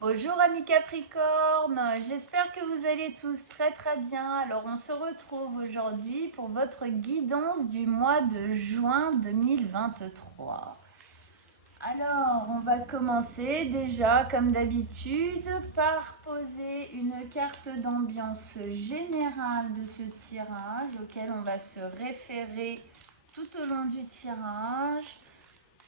Bonjour amis Capricorne, j'espère que vous allez tous très bien. Alors on se retrouve aujourd'hui pour votre guidance du mois de juin 2023. Alors on va commencer déjà comme d'habitude par poser une carte d'ambiance générale de ce tirage auquel on va se référer tout au long du tirage.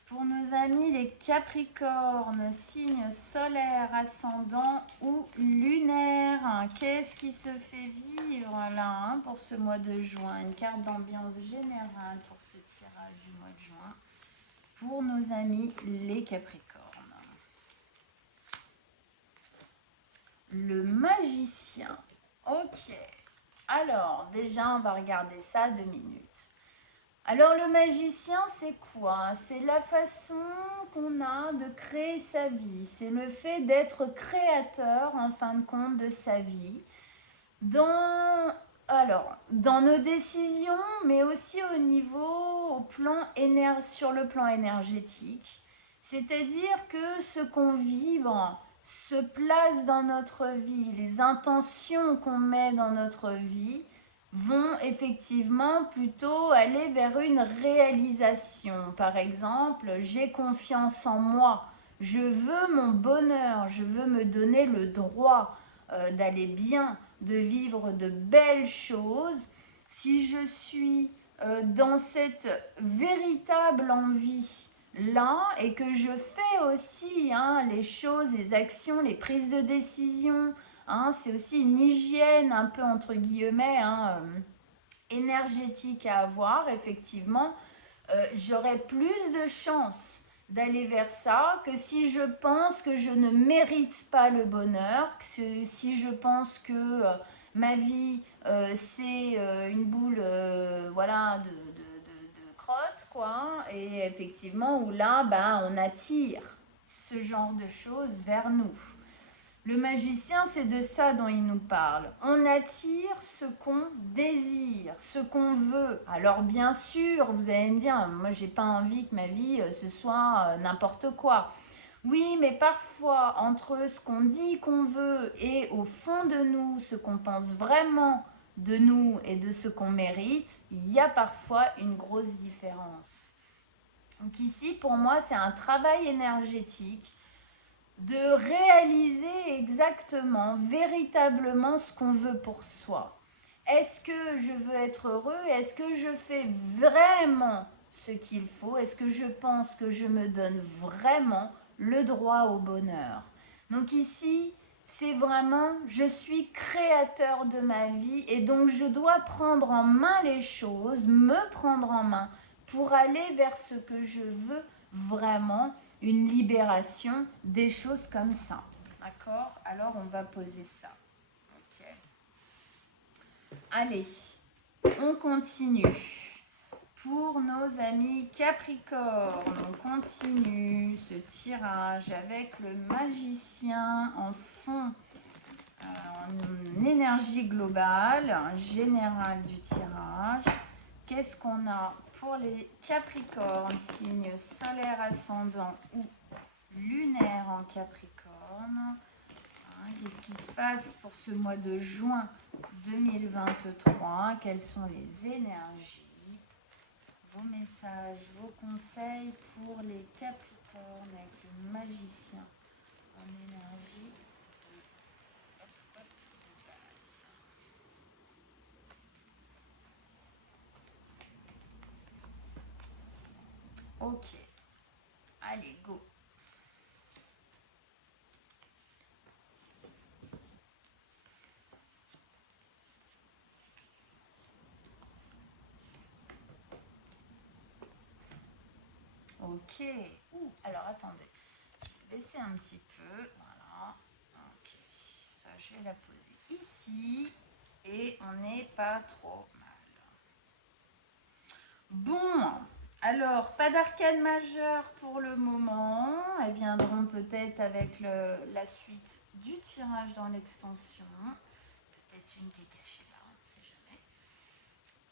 Pour nos amis les Capricornes, signe solaire, ascendant ou lunaire, qu'est-ce qui se fait vivre là pour ce mois de juin? Une carte d'ambiance générale pour ce tirage du mois de juin pour nos amis les Capricornes. Le magicien. Ok. Alors, déjà, on va regarder ça 2 minutes. Alors le magicien, c'est quoi? C'est la façon qu'on a de créer sa vie. C'est le fait d'être créateur, en fin de compte, de sa vie. Dans nos décisions, mais aussi sur le plan énergétique. C'est-à-dire que ce qu'on vibre se place dans notre vie. Les intentions qu'on met dans notre vie vont effectivement plutôt aller vers une réalisation. Par exemple, j'ai confiance en moi, je veux mon bonheur, je veux me donner le droit d'aller bien, de vivre de belles choses. Si je suis dans cette véritable envie là et que je fais aussi les choses, les actions, les prises de décision, c'est aussi une hygiène un peu entre guillemets énergétique à avoir, effectivement, j'aurai plus de chances d'aller vers ça que si je pense que je ne mérite pas le bonheur, que si je pense que ma vie c'est une boule voilà de crotte quoi, et effectivement où là on attire ce genre de choses vers nous. Le magicien, c'est de ça dont il nous parle. On attire ce qu'on désire, ce qu'on veut. Alors bien sûr, vous allez me dire, moi j'ai pas envie que ma vie ce soit n'importe quoi. Oui, mais parfois, entre ce qu'on dit qu'on veut et au fond de nous, ce qu'on pense vraiment de nous et de ce qu'on mérite, il y a parfois une grosse différence. Donc ici, pour moi, c'est un travail énergétique de réaliser exactement, véritablement ce qu'on veut pour soi. Est-ce que je veux être heureux? Est-ce que je fais vraiment ce qu'il faut? Est-ce que je pense que je me donne vraiment le droit au bonheur? Donc ici, c'est vraiment, je suis créateur de ma vie et donc je dois prendre en main les choses, me prendre en main pour aller vers ce que je veux vraiment, une libération, des choses comme ça. D'accord? Alors on va poser ça. Ok. Allez, on continue. Pour nos amis Capricorne, on continue ce tirage avec le magicien en fond, en énergie globale, générale du tirage. Qu'est-ce qu'on a pour les Capricornes, signe solaire ascendant ou lunaire en Capricorne? Qu'est-ce qui se passe pour ce mois de juin 2023? Quelles sont les énergies? Vos messages, vos conseils pour les Capricornes avec le magicien en énergie de base. Ok, allez, go. Ok. Alors attendez, je vais baisser un petit peu. Voilà. Ok. Ça, je vais la poser ici. Et on n'est pas trop mal. Bon. Alors, pas d'arcane majeure pour le moment. Elles viendront peut-être avec la suite du tirage dans l'extension. Peut-être une qui est cachée là, on ne sait jamais.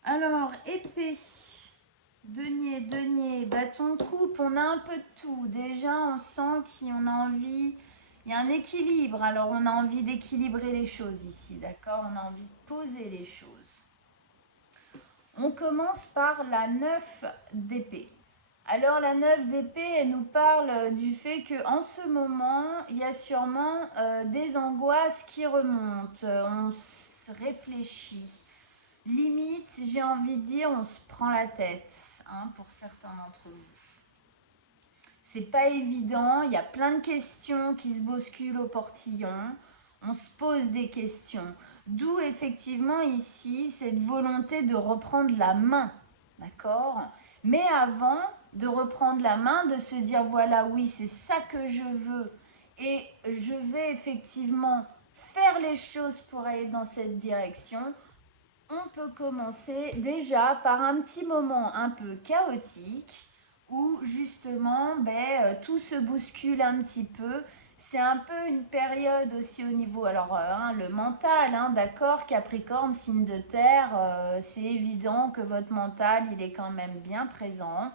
Alors, épée. Denier, bâton coupe, on a un peu de tout. Déjà, on sent qu'on a envie Il y a un équilibre, alors on a envie d'équilibrer les choses ici, d'accord? On a envie de poser les choses. On commence par la 9 d'épée. Alors la 9 d'épée, elle nous parle du fait qu'en ce moment, il y a sûrement des angoisses qui remontent. On se réfléchit. Limite, j'ai envie de dire, on se prend la tête, hein, pour certains d'entre vous. C'est pas évident, il y a plein de questions qui se bousculent au portillon. On se pose des questions. D'où effectivement ici cette volonté de reprendre la main, d'accord? Mais avant de reprendre la main, de se dire voilà, oui, c'est ça que je veux et je vais effectivement faire les choses pour aller dans cette direction. On peut commencer déjà par un petit moment un peu chaotique où justement tout se bouscule un petit peu. C'est un peu une période aussi au niveau, alors le mental, d'accord, Capricorne, signe de terre, c'est évident que votre mental, il est quand même bien présent,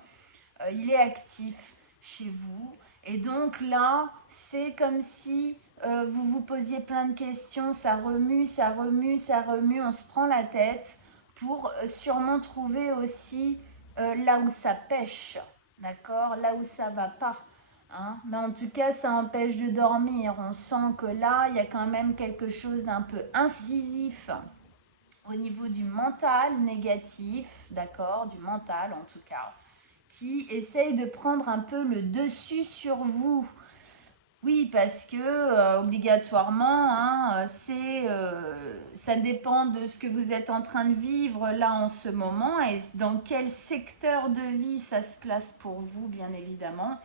il est actif chez vous. Et donc là, c'est comme si vous vous posiez plein de questions, ça remue, ça remue, ça remue, on se prend la tête pour sûrement trouver aussi là où ça pêche, d'accord, là où ça va pas. Hein. Mais en tout cas, ça empêche de dormir. On sent que là, il y a quand même quelque chose d'un peu incisif au niveau du mental négatif, d'accord, du mental en tout cas, qui essaye de prendre un peu le dessus sur vous. Oui, parce que obligatoirement, ça dépend de ce que vous êtes en train de vivre là en ce moment et dans quel secteur de vie ça se place pour vous, bien évidemment.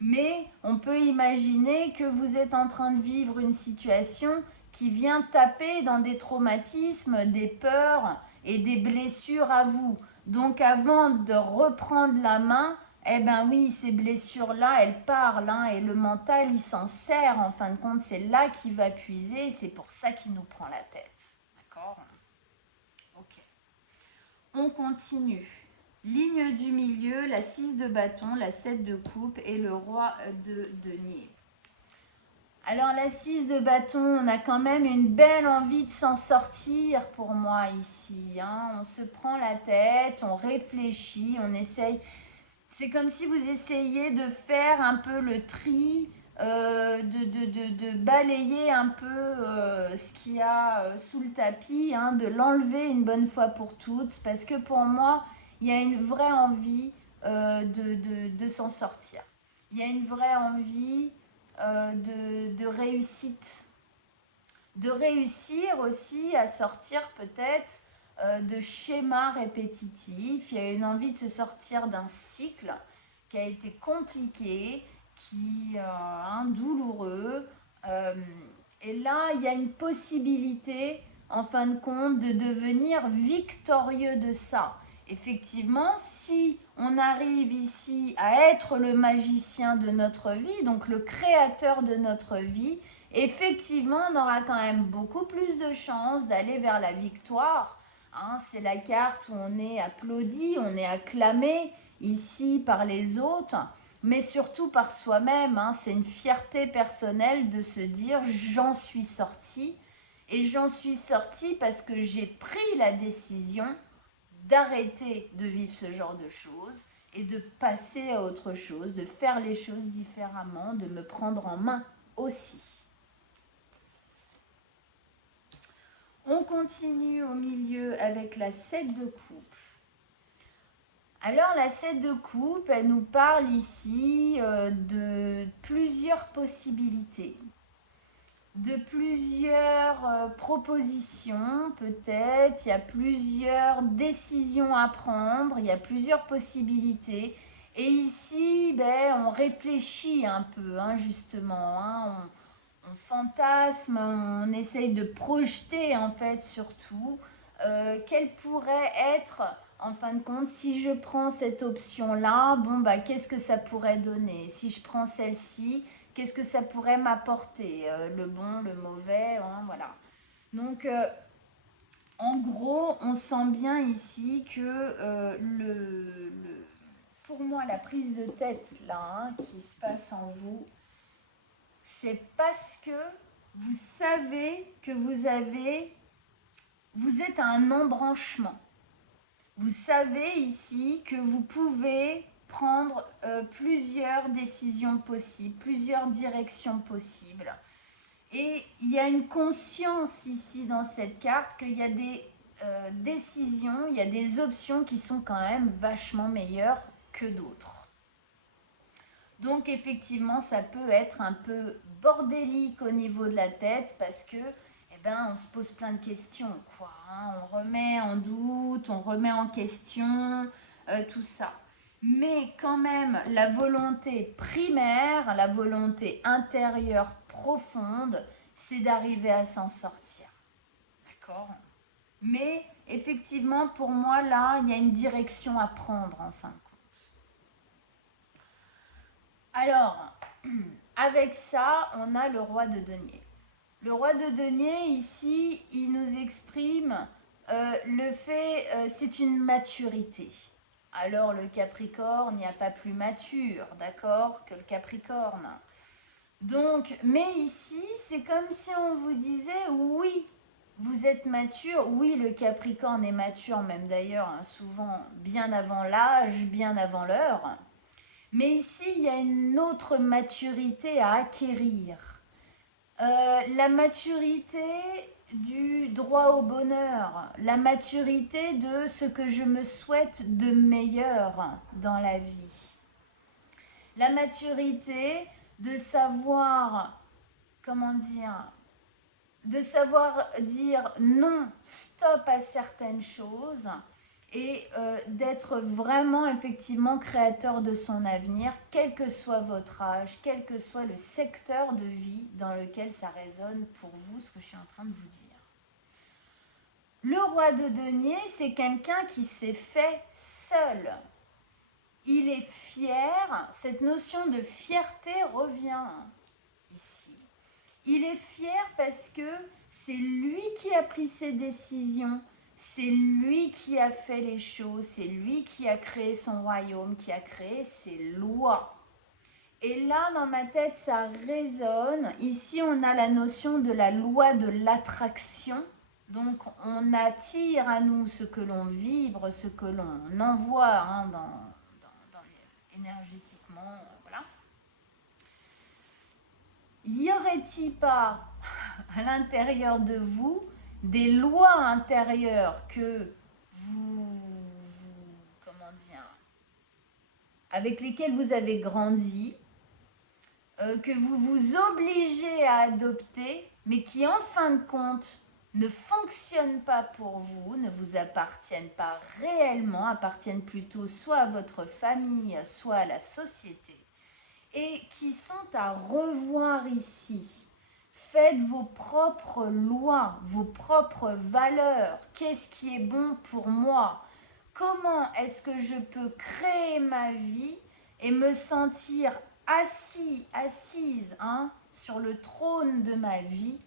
Mais on peut imaginer que vous êtes en train de vivre une situation qui vient taper dans des traumatismes, des peurs et des blessures à vous. Donc avant de reprendre la main, eh ben oui, ces blessures-là, elles parlent, et le mental, il s'en sert, en fin de compte, c'est là qu'il va puiser, c'est pour ça qu'il nous prend la tête. D'accord? Ok. On continue. Ligne du milieu, la 6 de bâton, la 7 de coupe et le roi de denier. Alors la 6 de bâton, on a quand même une belle envie de s'en sortir pour moi ici. On se prend la tête, on réfléchit, on essaye. C'est comme si vous essayiez de faire un peu le tri, de balayer un peu ce qu'il y a sous le tapis, de l'enlever une bonne fois pour toutes. Parce que pour moi, il y a une vraie envie de s'en sortir. Il y a une vraie envie de réussite. De réussir aussi à sortir peut-être de schémas répétitifs. Il y a une envie de se sortir d'un cycle qui a été compliqué, qui douloureux. Et là, il y a une possibilité, en fin de compte, de devenir victorieux de ça. Effectivement, si on arrive ici à être le magicien de notre vie, donc le créateur de notre vie, effectivement, on aura quand même beaucoup plus de chances d'aller vers la victoire. C'est la carte où on est applaudi, on est acclamé ici par les autres, mais surtout par soi-même. C'est une fierté personnelle de se dire j'en suis sorti. Et j'en suis sorti parce que j'ai pris la décision d'arrêter de vivre ce genre de choses et de passer à autre chose, de faire les choses différemment, de me prendre en main aussi. On continue au milieu avec la 7 de coupe. Alors la 7 de coupe, elle nous parle ici de plusieurs possibilités, de plusieurs propositions peut-être, il y a plusieurs décisions à prendre, il y a plusieurs possibilités. Et ici, on réfléchit un peu, justement, on fantasme, on essaye de projeter en fait surtout quelle pourrait être en fin de compte si je prends cette option là, qu'est-ce que ça pourrait donner, si je prends celle-ci, qu'est-ce que ça pourrait m'apporter, le bon, le mauvais, voilà. Donc en gros, on sent bien ici que pour moi la prise de tête là qui se passe en vous, c'est parce que vous savez que vous êtes à un embranchement. Vous savez ici que vous pouvez prendre plusieurs décisions possibles, plusieurs directions possibles. Et il y a une conscience ici dans cette carte qu'il y a des décisions, il y a des options qui sont quand même vachement meilleures que d'autres. Donc effectivement, ça peut être un peu bordélique au niveau de la tête parce que on se pose plein de questions, quoi. Hein. On remet en doute, on remet en question tout ça. Mais quand même, la volonté primaire, la volonté intérieure profonde, c'est d'arriver à s'en sortir. D'accord ? Mais effectivement, pour moi, là, il y a une direction à prendre en fin de compte. Alors, avec ça, on a le roi de denier. Le roi de denier, ici, il nous exprime le fait, c'est une maturité. Alors le Capricorne, il n'y a pas plus mature, d'accord, que le Capricorne. Donc, mais ici, c'est comme si on vous disait, oui, vous êtes mature, oui, le Capricorne est mature, même d'ailleurs, hein, souvent bien avant l'âge, bien avant l'heure. Mais ici, il y a une autre maturité à acquérir. La maturité du droit au bonheur, la maturité de ce que je me souhaite de meilleur dans la vie. La maturité de savoir, de savoir dire non, stop à certaines choses et d'être vraiment effectivement créateur de son avenir, quel que soit votre âge, quel que soit le secteur de vie dans lequel ça résonne pour vous, ce que je suis en train de vous dire. Le roi de denier, c'est quelqu'un qui s'est fait seul. Il est fier, cette notion de fierté revient ici. Il est fier parce que c'est lui qui a pris ses décisions, c'est lui qui a fait les choses, c'est lui qui a créé son royaume, qui a créé ses lois. Et là, dans ma tête, ça résonne. Ici, on a la notion de la loi de l'attraction. Donc, on attire à nous ce que l'on vibre, ce que l'on envoie hein, énergétiquement. Voilà. Y aurait-il pas à l'intérieur de vous des lois intérieures que avec lesquelles vous avez grandi, que vous vous obligez à adopter, mais qui en fin de compte ne fonctionnent pas pour vous, ne vous appartiennent pas réellement, appartiennent plutôt soit à votre famille, soit à la société, et qui sont à revoir ici. Faites vos propres lois, vos propres valeurs. Qu'est-ce qui est bon pour moi? Comment est-ce que je peux créer ma vie et me sentir assise sur le trône de ma vie?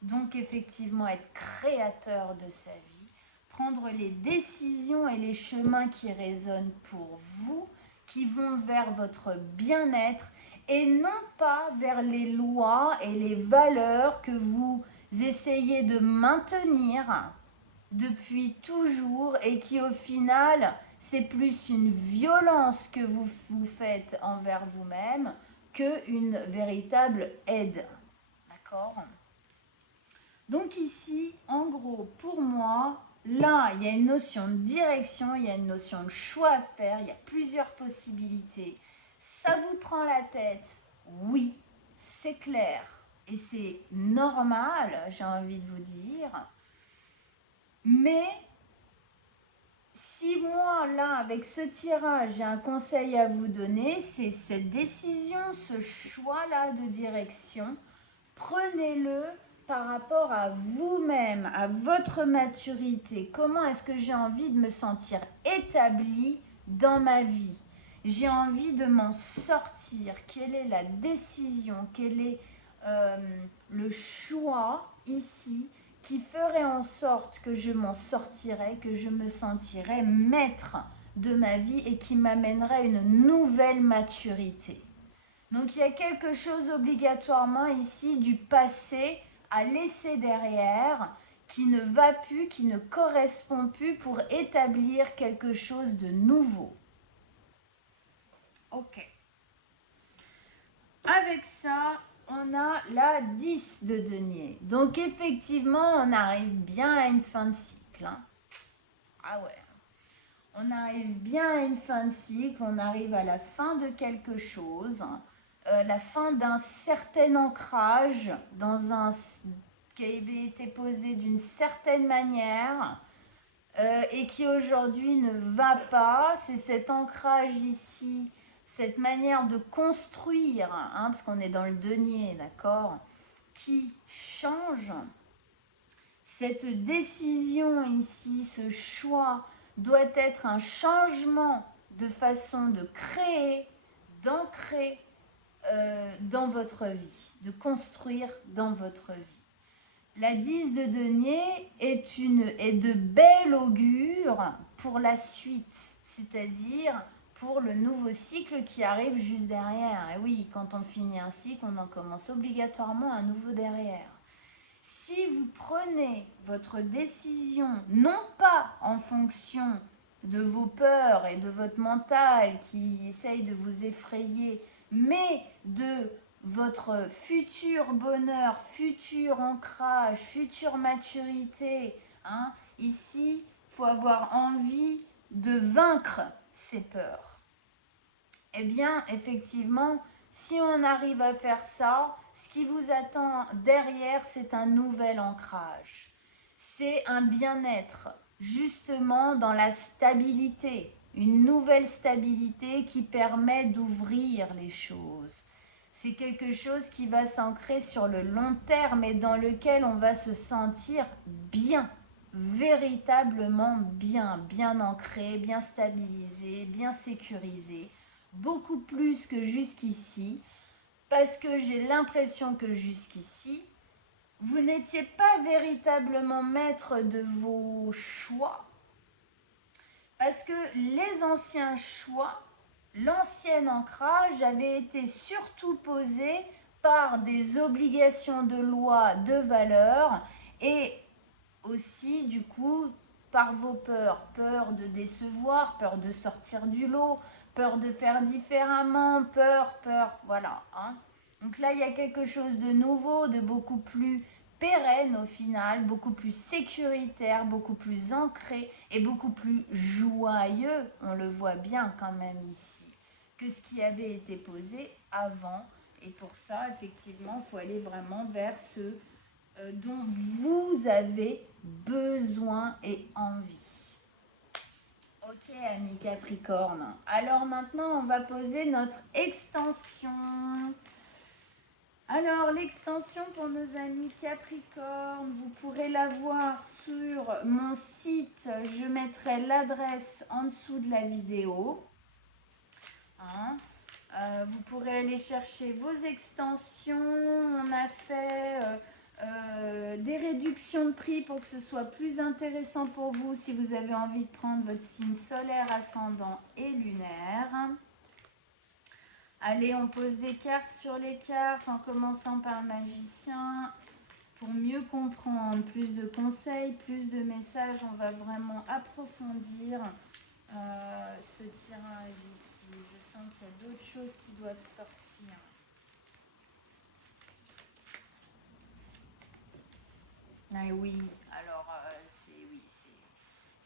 Donc effectivement être créateur de sa vie, prendre les décisions et les chemins qui résonnent pour vous, qui vont vers votre bien-être et non pas vers les lois et les valeurs que vous essayez de maintenir depuis toujours et qui au final, c'est plus une violence que vous faites envers vous-même qu'une véritable aide. D'accord ? Donc ici, en gros, pour moi, là, il y a une notion de direction, il y a une notion de choix à faire, il y a plusieurs possibilités. Ça vous prend la tête? Oui, c'est clair. Et c'est normal, j'ai envie de vous dire. Mais si moi, là, avec ce tirage, j'ai un conseil à vous donner, c'est cette décision, ce choix-là de direction, prenez-le par rapport à vous-même, à votre maturité. Comment est-ce que j'ai envie de me sentir établie dans ma vie? J'ai envie de m'en sortir. Quelle est la décision? Quel est le choix ici qui ferait en sorte que je m'en sortirais, que je me sentirais maître de ma vie et qui m'amènerait une nouvelle maturité? Donc il y a quelque chose obligatoirement ici du passé à laisser derrière qui ne va plus, qui ne correspond plus pour établir quelque chose de nouveau. Ok. Avec ça, on a la 10 de denier. Donc effectivement, on arrive bien à une fin de cycle. Hein. Ah ouais. On arrive bien à une fin de cycle, on arrive à la fin de quelque chose, la fin d'un certain ancrage qui avait été posé d'une certaine manière et qui aujourd'hui ne va pas. C'est cet ancrage ici, cette manière de construire, hein, parce qu'on est dans le denier, d'accord, qui change. Cette décision ici, ce choix, doit être un changement de façon de créer, d'ancrer dans votre vie, de construire dans votre vie. La 10 de denier est de bel augure pour la suite, c'est-à-dire pour le nouveau cycle qui arrive juste derrière. Et oui, quand on finit un cycle, on en commence obligatoirement un nouveau derrière. Si vous prenez votre décision, non pas en fonction de vos peurs et de votre mental qui essaye de vous effrayer, mais de votre futur bonheur, futur ancrage, future maturité, hein, ici, il faut avoir envie de vaincre ces peurs. Eh bien, effectivement, si on arrive à faire ça, ce qui vous attend derrière, c'est un nouvel ancrage. C'est un bien-être, justement dans la stabilité, une nouvelle stabilité qui permet d'ouvrir les choses. C'est quelque chose qui va s'ancrer sur le long terme et dans lequel on va se sentir bien, véritablement bien, bien ancré, bien stabilisé, bien sécurisé, beaucoup plus que jusqu'ici, parce que j'ai l'impression que jusqu'ici, vous n'étiez pas véritablement maître de vos choix, parce que les anciens choix, l'ancien ancrage avait été surtout posé par des obligations de loi, de valeur, et aussi du coup par vos peurs, peur de décevoir, peur de sortir du lot, peur de faire différemment, peur, voilà. Hein. Donc là, il y a quelque chose de nouveau, de beaucoup plus pérenne au final, beaucoup plus sécuritaire, beaucoup plus ancré et beaucoup plus joyeux, on le voit bien quand même ici, que ce qui avait été posé avant. Et pour ça, effectivement, il faut aller vraiment vers ce dont vous avez besoin et envie. Ok, amis Capricorne. Alors maintenant, on va poser notre extension. Alors, l'extension pour nos amis Capricorne, vous pourrez la voir sur mon site. Je mettrai l'adresse en dessous de la vidéo. Hein. Vous pourrez aller chercher vos extensions. On a fait des réductions de prix pour que ce soit plus intéressant pour vous si vous avez envie de prendre votre signe solaire, ascendant et lunaire. Allez, on pose des cartes sur les cartes en commençant par le magicien. Pour mieux comprendre, plus de conseils, plus de messages, on va vraiment approfondir ce tirage ici. Je sens qu'il y a d'autres choses qui doivent sortir. Ah oui, alors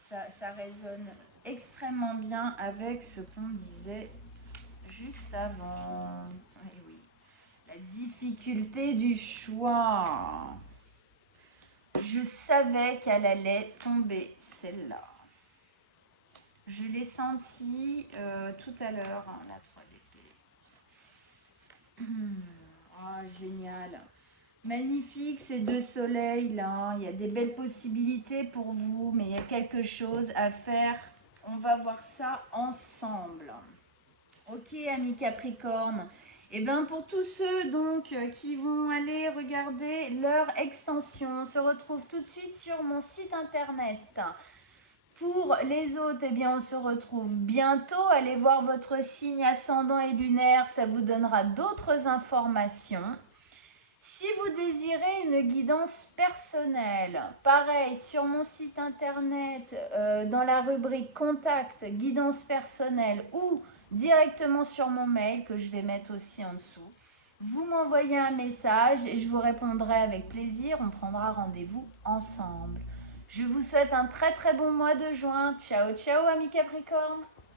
ça résonne extrêmement bien avec ce qu'on disait juste avant. Eh oui, la difficulté du choix. Je savais qu'elle allait tomber, celle-là. Je l'ai sentie tout à l'heure, hein, la 3 d'épée. Oh, génial. Magnifique ces deux soleils là. Il y a des belles possibilités pour vous, mais il y a quelque chose à faire. On va voir ça ensemble. Ok, amis Capricorne. Et bien pour tous ceux donc qui vont aller regarder leur extension, on se retrouve tout de suite sur mon site internet Pour les autres, eh bien, on se retrouve bientôt. Allez voir votre signe ascendant et lunaire, ça vous donnera d'autres informations. Si vous désirez une guidance personnelle, pareil, sur mon site internet, dans la rubrique Contact, guidance personnelle ou directement sur mon mail que je vais mettre aussi en dessous, vous m'envoyez un message et je vous répondrai avec plaisir. On prendra rendez-vous ensemble. Je vous souhaite un très très bon mois de juin. Ciao ciao amis Capricorne.